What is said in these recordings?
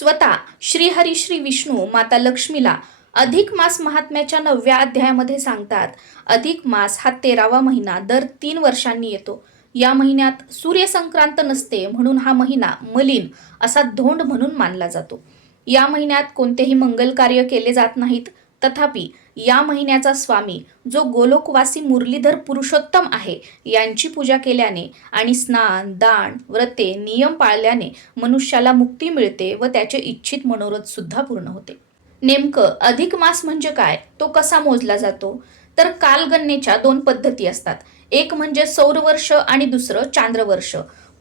स्वतः श्रीहरी श्री विष्णू माता लक्ष्मीला अधिक मास महात्म्याच्या 9व्या अध्यायामध्ये सांगतात, अधिक मास हा 13वा महिना दर 3 वर्षांनी येतो. या महिन्यात सूर्यसंक्रांत नसते, म्हणून हा महिना मलिन असा धोंड म्हणून मानला जातो. या महिन्यात कोणतेही मंगल कार्य केले जात नाहीत. तथापि या महिन्याचा स्वामी जो गोलोकवासी मुरलीधर पुरुषोत्तम आहे, यांची पूजा केल्याने आणि स्नान, दान, व्रते, नियम पाळल्याने मनुष्याला मुक्ती मिळते व त्याचे इच्छित मनोरथ सुद्धा पूर्ण होते. नेमकं अधिक मास म्हणजे काय, तो कसा मोजला जातो? तर कालगणनेच्या 2 पद्धती असतात. एक म्हणजे सौरवर्ष आणि दुसरं चांद्रवर्ष.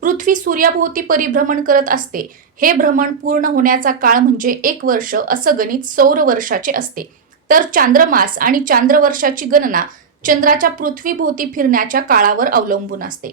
पृथ्वी सूर्याभोवती परिभ्रमण करत असते. हे भ्रमण पूर्ण होण्याचा काळ म्हणजे 1 वर्ष असं गणित सौरवर्षाचे असते. तर चांद्रमास आणि चांद्रवर्षाची गणना चंद्राच्या पृथ्वीभोवती फिरण्याच्या काळावर अवलंबून असते.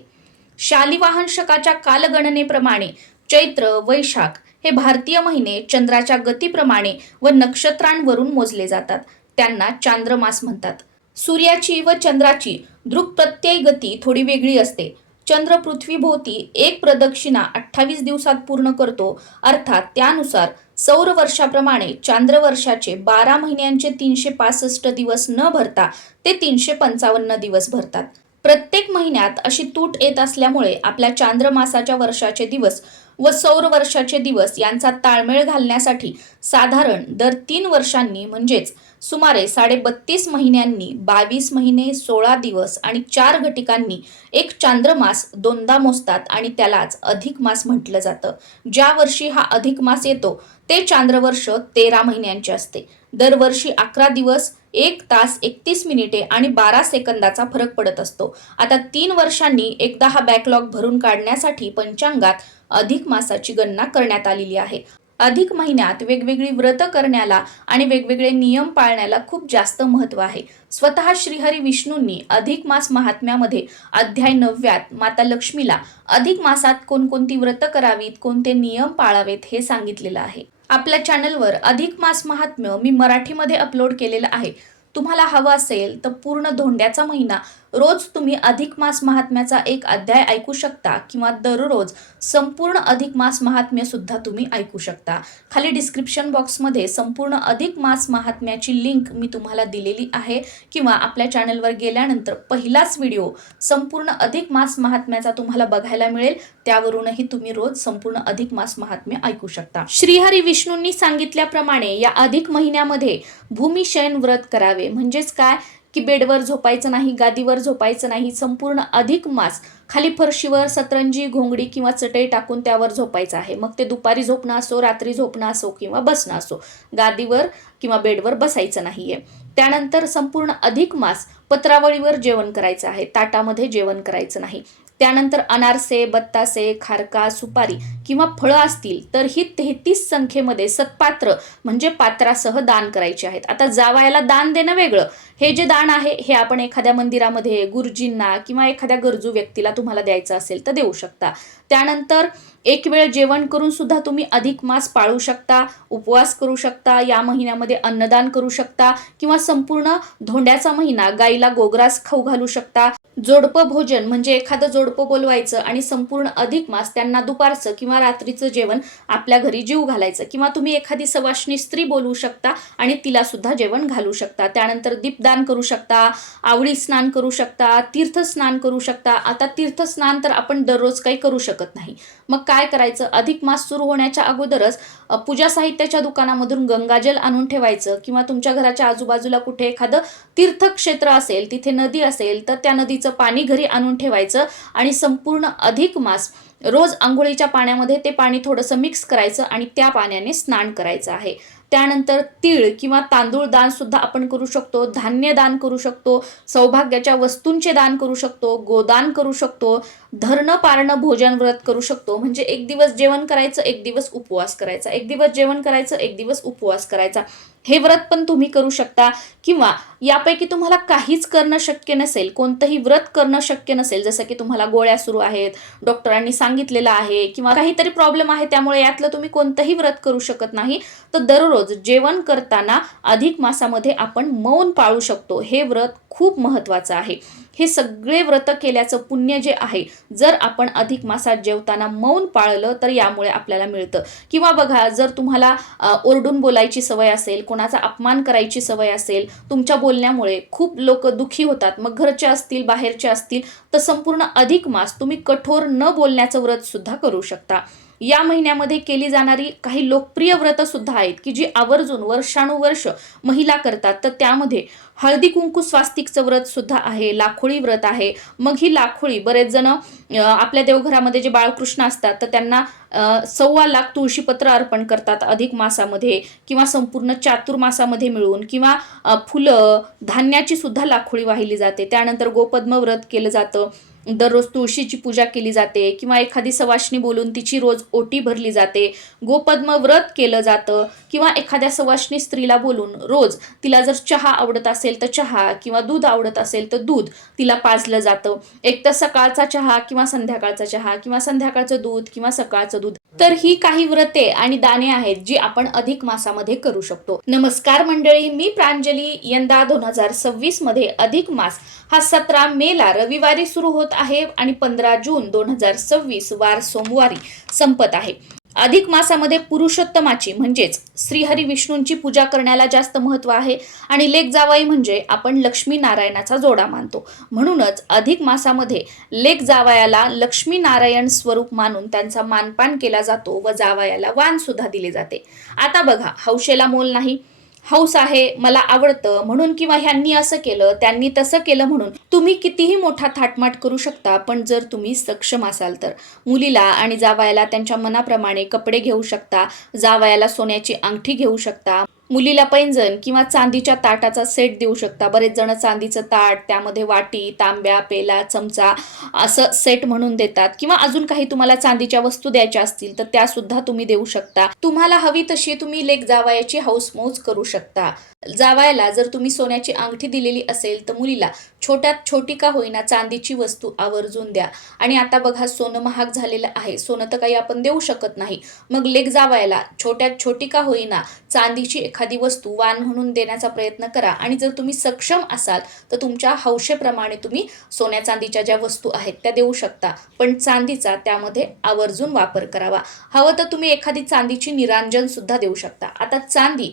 शालिवाहन शकाच्या कालगणनेप्रमाणे चैत्र, वैशाख हे भारतीय महिने चंद्राच्या गतीप्रमाणे व नक्षत्रांवरून मोजले जातात. त्यांना चांद्रमास म्हणतात. सूर्याची व चंद्राची दृक्प्रत्यय गती थोडी वेगळी असते. चंद्र पृथ्वीभोवती एक प्रदक्षिणा 28 दिवसात पूर्ण करतो. अर्थात त्यानुसार सौर वर्षाप्रमाणे चांद्रवर्षाचे 12 महिन्यांचे 365 दिवस न भरता ते 355 दिवस भरतात. प्रत्येक महिन्यात अशी तूट येत असल्यामुळे आपल्या चांद्रमासाच्या वर्षाचे दिवस व सौर वर्षाचे दिवस यांचा ताळमेळ घालण्यासाठी साधारण दर 3 वर्षांनी म्हणजेच सुमारे 32.5 महिन्यांनी 22 महिने 16 दिवस आणि 4 घटिकांनी एक चांद्रमास 2दा मोजतात आणि त्यालाच अधिक मास म्हटलं जातं. ज्या वर्षी हा अधिक मास येतो ते चांद्रवर्ष 13 महिन्यांचे असते. दरवर्षी 11 दिवस 1 तास 31 मिनिटे आणि 12 सेकंदाचा फरक पडत असतो. आता 3 वर्षांनी एकदा हा बॅकलॉग भरून काढण्यासाठी पंचांगात अधिक मासाची गणना करण्यात आलेली आहे. अधिक महिन्यात वेगवेगळी व्रत करण्याला आणि वेगवेगळे नियम पाळण्याला खूप जास्त महत्त्व आहे. स्वतः श्रीहरी विष्णूंनी अधिक मास महात्म्यामध्ये अध्याय 9व्यात माता लक्ष्मीला अधिक मासात कोणकोणती व्रत करावीत, कोणते नियम पाळावेत हे सांगितलेलं आहे. आपल्या चॅनलवर अधिक मास महात्म्य मी मराठीमध्ये अपलोड केलेलं आहे. तुम्हाला हवं असेल तर पूर्ण धोंड्याचा महिना रोज तुम्ही अधिक मास महात्म्याचा एक अध्याय ऐकू शकता किंवा दररोज संपूर्ण अधिक मास महात्म्य सुद्धा तुम्ही ऐकू शकता. खाली डिस्क्रिप्शन बॉक्समध्ये संपूर्ण अधिक मास महात्म्याची लिंक मी तुम्हाला दिलेली आहे किंवा आपल्या चॅनलवर गेल्यानंतर पहिलाच व्हिडिओ संपूर्ण अधिक मास महात्म्याचा तुम्हाला बघायला मिळेल. त्यावरूनही तुम्ही रोज संपूर्ण अधिक मास महात्म्य ऐकू शकता. श्रीहरी विष्णूंनी सांगितल्याप्रमाणे या अधिक महिन्यामध्ये भूमिशयन व्रत करावे. म्हणजेच काय की बेडवर झोपायचं नाही, गादीवर झोपायचं नाही. संपूर्ण अधिक मास खाली फरशीवर सतरंजी, घोंगडी किंवा चटई टाकून त्यावर झोपायचं आहे. मग ते दुपारी झोपणं असो, रात्री झोपणं असो किंवा बसणं असो, गादीवर किंवा बेडवर बसायचं नाहीये. त्यानंतर संपूर्ण अधिक मास पत्रावळीवर जेवण करायचं आहे, ताटामध्ये जेवण करायचं नाही. त्यानंतर अनारसे, बत्तासे, खारका, सुपारी किंवा फळं असतील तर ही 33 संख्येमध्ये सत्पात्र म्हणजे पात्रासह दान करायचे आहेत. आता जावयाला दान देणं वेगळं. हे जे दान आहे हे आपण एखाद्या मंदिरामध्ये गुरुजींना किंवा एखाद्या गरजू व्यक्तीला तुम्हाला द्यायचं असेल तर देऊ शकता. त्यानंतर एक वेळ जेवण करून सुद्धा तुम्ही अधिक मास पाळू शकता, उपवास करू शकता, या महिन्यामध्ये अन्नदान करू शकता किंवा संपूर्ण धोंड्याचा महिना गाईला गोग्रास खाऊ घालू शकता. जोडपं भोजन म्हणजे एखादं जोडपं बोलवायचं आणि संपूर्ण अधिक मास त्यांना दुपारचं किंवा रात्रीचं जेवण आपल्या घरी जीव घालायचं किंवा तुम्ही एखादी सवाष्णी स्त्री बोलवू शकता आणि तिला सुद्धा जेवण घालू शकता. त्यानंतर दीपदान करू शकता, आवळी स्नान करू शकता, तीर्थस्नान करू शकता. आता तीर्थस्नान तर आपण दररोज काही करू शकत नाही. मग काय करायचं, अधिक मास सुरू होण्याच्या अगोदरच पूजा साहित्याच्या दुकानामधून गंगाजल आणून ठेवायचं किंवा तुमच्या घराच्या आजूबाजूला कुठे एखादं तीर्थक्षेत्र असेल, तिथे नदी असेल तर त्या नदीचं पाणी घरी आणून ठेवायचं आणि संपूर्ण अधिक मास रोज आंघोळीच्या पाण्यामध्ये ते पाणी थोडंसं मिक्स करायचं आणि त्या पाण्याने स्नान करायचं आहे. त्यानंतर तीळ किंवा तांदूळ दान सुद्धा आपण करू शकतो, धान्य दान करू शकतो, सौभाग्याच्या वस्तूंचे दान करू शकतो, गोदान करू शकतो, धरणं पारणं भोजन व्रत करू शकतो. म्हणजे एक दिवस जेवण करायचं, एक दिवस उपवास करायचा, एक दिवस जेवण करायचं, एक दिवस उपवास करायचा. हे व्रत पण तुम्ही करू शकता. किंवा यापैकी तुम्हाला काहीच करणं शक्य नसेल, कोणतंही व्रत करणं शक्य नसेल, जसं की तुम्हाला गोळ्या सुरू आहेत, डॉक्टरांनी सांगितलेलं आहे किंवा काहीतरी प्रॉब्लेम आहे त्यामुळे यातलं तुम्ही कोणतंही व्रत करू शकत नाही, तर दररोज जेवण करताना अधिक मासामध्ये आपण मौन पाळू शकतो. हे व्रत खूप महत्त्वाचं आहे. हे सगळे व्रत केल्याचं पुण्य जे आहे, जर आपण अधिक मासात जेवताना मौन पाळलं तर यामुळे आपल्याला मिळतं. किंवा बघा, जर तुम्हाला ओरडून बोलायची सवय असेल, कोणाचा अपमान करायची सवय असेल, तुमच्या बोलण्यामुळे खूप लोक दुःखी होतात, मग घरचे असतील बाहेरचे असतील, तर संपूर्ण अधिक मास तुम्ही कठोर न बोलण्याचं व्रत सुद्धा करू शकता. या महिन्यामध्ये केली जाणारी काही लोकप्रिय व्रत सुद्धा आहेत की जी आवर्जून वर्षानुवर्ष महिला करतात. तर त्यामध्ये हळदी कुंकू स्वास्तिकचं व्रत सुद्धा आहे, लाखोळी व्रत आहे. मग ही लाखोळी बरेच जण आपल्या देवघरामध्ये जे बाळकृष्ण असतात तर त्यांना 1.25 लाख तुळशीपत्र अर्पण करतात अधिक मासामध्ये, किंवा संपूर्ण चातुर्मासामध्ये मिळून, किंवा फुलं धान्याची सुद्धा लाखोळी वाहिली जाते. त्यानंतर गोपद्म व्रत केलं जातं, दररोज तुळशीची पूजा केली जाते, किंवा एखादी सवाष्णी बोलून तिची रोज ओटी भरली जाते, गोपद्म व्रत केलं जातं, किंवा एखाद्या सवाष्णी स्त्रीला बोलून रोज तिला जर चहा आवडत असेल तर चहा, किंवा दूध आवडत असेल तर दूध तिला पाजलं जातं. एक तर सकाळचा चहा किंवा संध्याकाळचा चहा, किंवा संध्याकाळचं दूध किंवा सकाळचं दूध. तर ही काही व्रते आणि दाने आहेत जी आपण अधिक मासामध्ये करू शकतो. नमस्कार मंडळी, मी प्रांजली. यंदा 2026 मध्ये अधिक मास हा 17 मेला रविवारी सुरू होत आहे आणि 15 जून 2026 वार सोमवारी संपत आहे. अधिक मासामध्ये पुरुषोत्तमाची म्हणजेच श्रीहरी विष्णूंची पूजा करण्याला जास्त महत्त्व आहे आणि लेक जावई म्हणजे आपण लक्ष्मी नारायणाचा जोडा मानतो. म्हणूनच अधिक मासामध्ये लेक जावयाला लक्ष्मी नारायण स्वरूप मानून त्यांचा मानपान केला जातो व जावयाला वाण सुद्धा दिले जाते. आता बघा, हौशेला मोल नाही. हौस आहे, मला आवडतं म्हणून, किंवा ह्यांनी असं केलं त्यांनी तसं केलं म्हणून तुम्ही कितीही मोठा थाटमाट करू शकता. पण जर तुम्ही सक्षम असाल तर मुलीला आणि जावयाला त्यांच्या मनाप्रमाणे कपडे घेऊ शकता, जावयाला सोन्याची अंगठी घेऊ शकता, मुलीला पैंजण किंवा चांदीच्या ताटाचा सेट देऊ शकता. बरेच जण चांदीचं ताट, त्यामध्ये वाटी, तांब्या, पेला, चमचा असं सेट म्हणून देतात, किंवा अजून काही तुम्हाला चांदीच्या वस्तू द्यायच्या असतील तर त्या सुद्धा तुम्ही देऊ शकता. तुम्हाला हवी तशी तुम्ही लेक जावयाची हौसमौज करू शकता. जावयाला जर तुम्ही सोन्याची अंगठी दिलेली असेल तर मुलीला छोट्यात छोटी का होईना चांदीची वस्तू आवर्जून द्या. आणि आता बघा, सोनं महाग झालेलं आहे, सोनं तर काही आपण देऊ शकत नाही, मग लेक जावयाला छोट्यात छोटी का होईना चांदीची एखादी वस्तू वाण म्हणून देण्याचा प्रयत्न करा. आणि जर तुम्ही सक्षम असाल तर तुमच्या हौशेप्रमाणे तुम्ही सोन्या चांदीच्या ज्या वस्तू आहेत त्या देऊ शकता, पण चांदीचा त्यामध्ये आवर्जून वापर करावा. हवं तर तुम्ही एखादी चांदीची निरांजन सुद्धा देऊ शकता. आता चांदी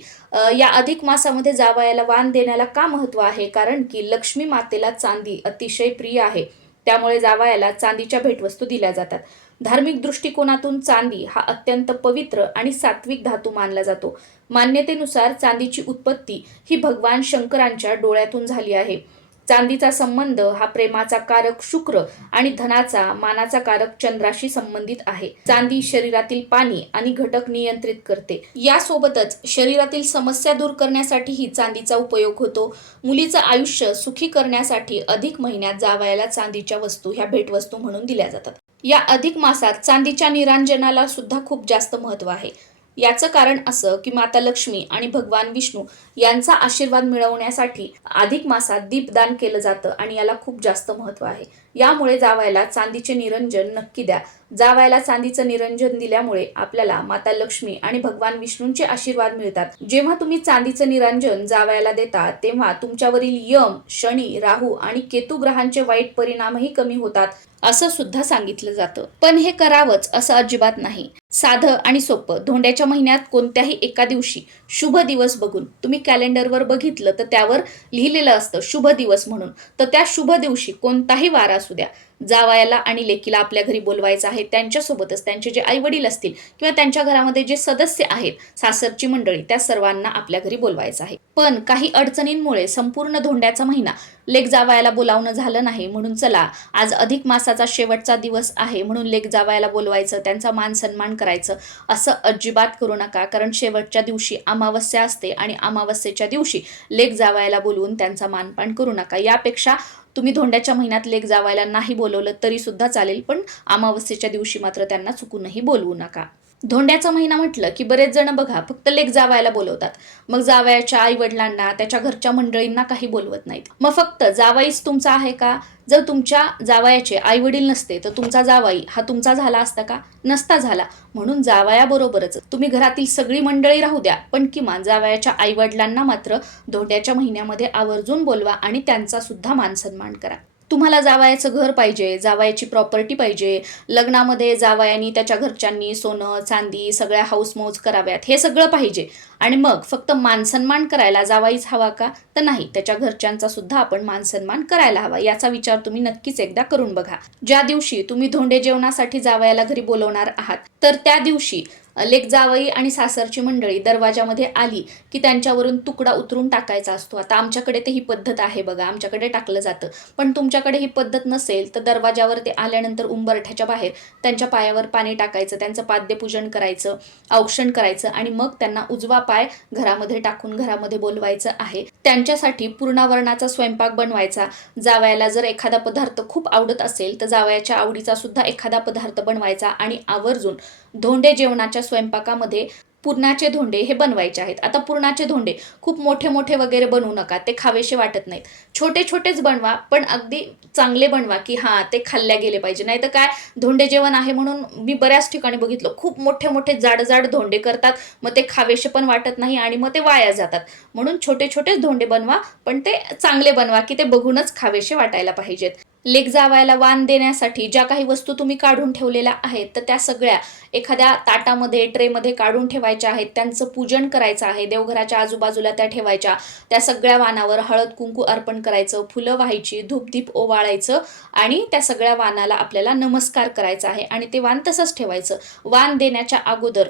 या अधिक मासामध्ये जावयाला वाण देण्याला का महत्त्व आहे? कारण की लक्ष्मी मातेला चांदी अतिशय प्रिय आहे, त्यामुळे जावयाला चांदीच्या भेटवस्तू दिल्या जातात. धार्मिक दृष्टिकोनातून चांदी हा अत्यंत पवित्र आणि सात्विक धातू मानला जातो. मान्यतेनुसार चांदीची उत्पत्ती ही भगवान शंकरांच्या डोळ्यातून झाली आहे. चांदीचा संबंध हा प्रेमाचा कारक शुक्र आणि धनाचा मानाचा कारक चंद्राशी संबंधित आहे. चांदी शरीरातील पाणी आणि घटक नियंत्रित करते. यासोबतच शरीरातील समस्या दूर करण्यासाठीही चांदीचा उपयोग होतो. मुलीचं आयुष्य सुखी करण्यासाठी अधिक महिन्यात जावयाला चांदीच्या वस्तू ह्या भेटवस्तू म्हणून दिल्या जातात. या अधिक मासात चांदीच्या निरांजनाला सुद्धा खूप जास्त महत्त्व आहे. याचं कारण असं की माता लक्ष्मी आणि भगवान विष्णू यांचा आशीर्वाद मिळवण्यासाठी अधिक मासात दीपदान केलं जातं आणि याला खूप जास्त महत्त्व आहे. यामुळे जावयाला चांदीचे निरंजन नक्की द्या. जावयाला चांदीचं निरंजन दिल्यामुळे आपल्याला माता लक्ष्मी आणि भगवान विष्णूंचे आशीर्वाद मिळतात. जेव्हा तुम्ही चांदीचं निरंजन जावयाला देता तेव्हा तुमच्यावरील यम, शनी, राहू आणि केतू ग्रहांचे वाईट परिणामही कमी होतात असं सुद्धा सांगितलं जातं. पण हे करावंच असं अजिबात नाही. साधं आणि सोपं. धोंड्याच्या महिन्यात कोणत्याही एका दिवशी शुभ दिवस बघून, तुम्ही कॅलेंडरवर बघितलं तर त्यावर लिहिलेलं असतं शुभ दिवस म्हणून, तर त्या शुभ दिवशी कोणताही वार असू द्या, जावयाला आणि लेकीला आपल्या घरी बोलवायचं आहे. त्यांच्यासोबतच त्यांचे जे आई वडील असतील किंवा त्यांच्या घरामध्ये जे सदस्य आहेत, सासरची मंडळी, त्या सर्वांना आपल्या घरी बोलवायचं आहे. पण काही अडचणींमुळे संपूर्ण धोंड्याचा महिना लेक जावयाला बोलावणं झालं नाही, म्हणून चला आज अधिक मासाचा शेवटचा दिवस आहे म्हणून लेक जावयाला बोलवायचं, त्यांचा मान सन्मान करायचं असं अजिबात करू नका. कारण शेवटच्या दिवशी अमावस्या असते आणि अमावस्येच्या दिवशी लेक जावयाला बोलवून त्यांचा मानपान करू नका. यापेक्षा तुम्ही धोंड्याच्या महिन्यात लेक जावयाला नाही बोलवलं तरी सुद्धा चालेल, पण अमावस्येच्या दिवशी मात्र त्यांना चुकूनही बोलवू नका. धोंड्याचा महिना म्हटलं की बरेच जण बघा फक्त लेक जावयाला बोलवतात. मग जावयाच्या आई वडिलांना, त्याच्या घरच्या मंडळींना काही बोलवत नाहीत. मग फक्त जावाईच तुमचा आहे का? जर तुमच्या जावयाचे आई वडील नसते तर तुमचा जावाई हा तुमचा झाला असता का? नसता झाला. म्हणून जावयाबरोबरच तुम्ही घरातील सगळी मंडळी राहू द्या, पण किमान जावयाच्या आई वडिलांना मात्र धोंड्याच्या महिन्यामध्ये आवर्जून बोलवा आणि त्यांचा सुद्धा मानसन्मान करा. तुम्हाला जावयाचं घर पाहिजे, जावयाची प्रॉपर्टी पाहिजे, लग्नामध्ये जावयानी त्याच्या घरच्यांनी सोनं चांदी सगळ्या हाऊसमौज कराव्यात, हे सगळं पाहिजे. आणि मग फक्त मानसन्मान करायला जावाईच हवा का? तर नाही, त्याच्या घरच्यांचा सुद्धा आपण मानसन्मान करायला हवा. याचा विचार तुम्ही नक्कीच एकदा करून बघा. ज्या दिवशी तुम्ही धोंडे जेवणासाठी जावयाला घरी बोलवणार आहात तर त्या दिवशी लेक जावई आणि सासरची मंडळी दरवाजामध्ये आली की त्यांच्यावरून तुकडा उतरून टाकायचा असतो. आता आमच्याकडे ते ही पद्धत आहे बघा, आमच्याकडे टाकलं जातं. पण तुमच्याकडे ही पद्धत नसेल तर दरवाजावर ते आल्यानंतर उंबरठ्याच्या बाहेर त्यांच्या पायावर पाणी टाकायचं, त्यांचं पाद्यपूजन करायचं, औक्षण करायचं आणि मग त्यांना उजवा पाय घरामध्ये टाकून घरामध्ये बोलवायचं आहे. त्यांच्यासाठी पूर्णावरणाचा स्वयंपाक बनवायचा. जावयाला जर एखादा पदार्थ खूप आवडत असेल तर जावयाच्या आवडीचा सुद्धा एखादा पदार्थ बनवायचा आणि आवर्जून धोंडे जेवणाच्या स्वयंपाकामध्ये पुरणाचे धोंडे हे बनवायचे आहेत. आता पुरणाचे धोंडे खूप मोठे मोठे वगैरे बनवू नका, ते खावेसे वाटत नाहीत. छोटे छोटेच बनवा, पण अगदी चांगले बनवा की हां ते खाल्ल्या गेले पाहिजे. नाही तर काय, धोंडे जेवण आहे म्हणून मी बऱ्याच ठिकाणी बघितलं खूप मोठे मोठे जाड जाड धोंडे करतात, मग ते खावेसे पण वाटत नाही आणि मग ते वाया जातात. म्हणून छोटे छोटेच धोंडे बनवा, पण ते चांगले बनवा की ते बघूनच खावेसे वाटायला पाहिजेत. लेक जावयाला वाण देण्यासाठी ज्या काही वस्तू तुम्ही काढून ठेवलेल्या आहेत तर त्या सगळ्या एखाद्या ताटामध्ये ट्रेमध्ये काढून ठेवायच्या आहेत. त्यांचं पूजन करायचं आहे. देवघराच्या आजूबाजूला त्या ठेवायच्या. त्या सगळ्या वाणावर हळद कुंकू अर्पण करायचं, फुलं वाहायची, धूपदीप ओवाळायचं आणि त्या सगळ्या वाणाला आपल्याला नमस्कार करायचा आहे आणि ते वाण तसंच ठेवायचं. वाण देण्याच्या अगोदर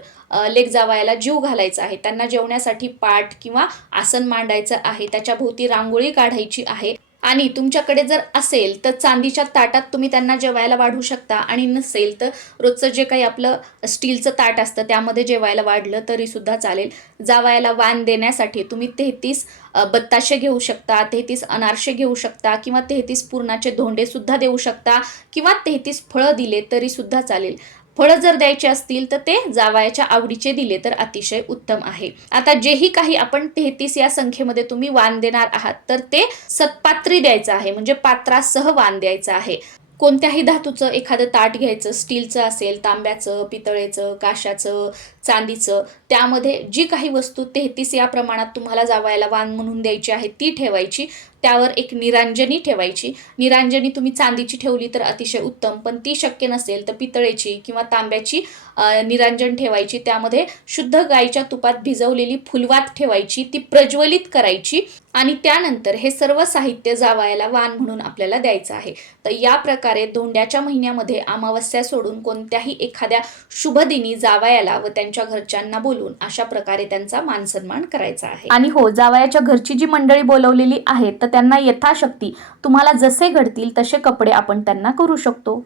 लेक जावयाला जीव घालायचा आहे. त्यांना जेवण्यासाठी पाट किंवा आसन मांडायचं आहे. त्याच्या भोवती रांगोळी काढायची आहे आणि तुमच्याकडे जर असेल तर चांदीच्या ताटात तुम्ही त्यांना जेवायला वाढू शकता आणि नसेल तर रोजचं जे काही आपलं स्टीलचं ताट असतं त्यामध्ये जेवायला वाढलं तरी सुद्धा चालेल. जावयाला वाण देण्यासाठी तुम्ही 33 बत्ताशे घेऊ शकता, 33 अनारसे घेऊ शकता किंवा 33 पुरणाचे धोंडे सुद्धा देऊ शकता किंवा 33 फळं दिले तरी सुद्धा चालेल. फळं जर द्यायचे असतील तर ते जावयाच्या आवडीचे दिले तर अतिशय उत्तम आहे. आता जेही काही आपण 33 या संख्येमध्ये तुम्ही वाण देणार आहात तर ते सत्पात्री द्यायचं आहे, म्हणजे पात्रासह वाण द्यायचं आहे. कोणत्याही धातूचं एखादं ताट घ्यायचं, स्टीलचं असेल, तांब्याचं, पितळेचं, काशाचं, चांदीचं, त्यामध्ये जी काही वस्तू 33 या प्रमाणात तुम्हाला जावयाला वाण म्हणून द्यायची आहे ती ठेवायची. त्यावर एक निरांजनी ठेवायची. निरांजनी तुम्ही चांदीची ठेवली तर अतिशय उत्तम, पण ती शक्य नसेल तर पितळेची किंवा तांब्याची निरांजन ठेवायची. त्यामध्ये शुद्ध गाईच्या तुपात भिजवलेली फुलवात ठेवायची, ती प्रज्वलित करायची आणि त्यानंतर हे सर्व साहित्य जावयाला वाण म्हणून आपल्याला द्यायचं आहे. तर या प्रकारे धोंड्याच्या महिन्यामध्ये अमावस्या सोडून कोणत्याही एखाद्या शुभदिनी जावयाला व त्यांच्या घरच्यांना बोलून अशा प्रकारे त्यांचा मानसन्मान करायचा आहे. आणि हो, जावयाच्या घरची जी मंडळी बोलवलेली आहेत तर त्यांना यथाशक्ती तुम्हाला जसे घडतील तसे कपडे आपण त्यांना करू शकतो.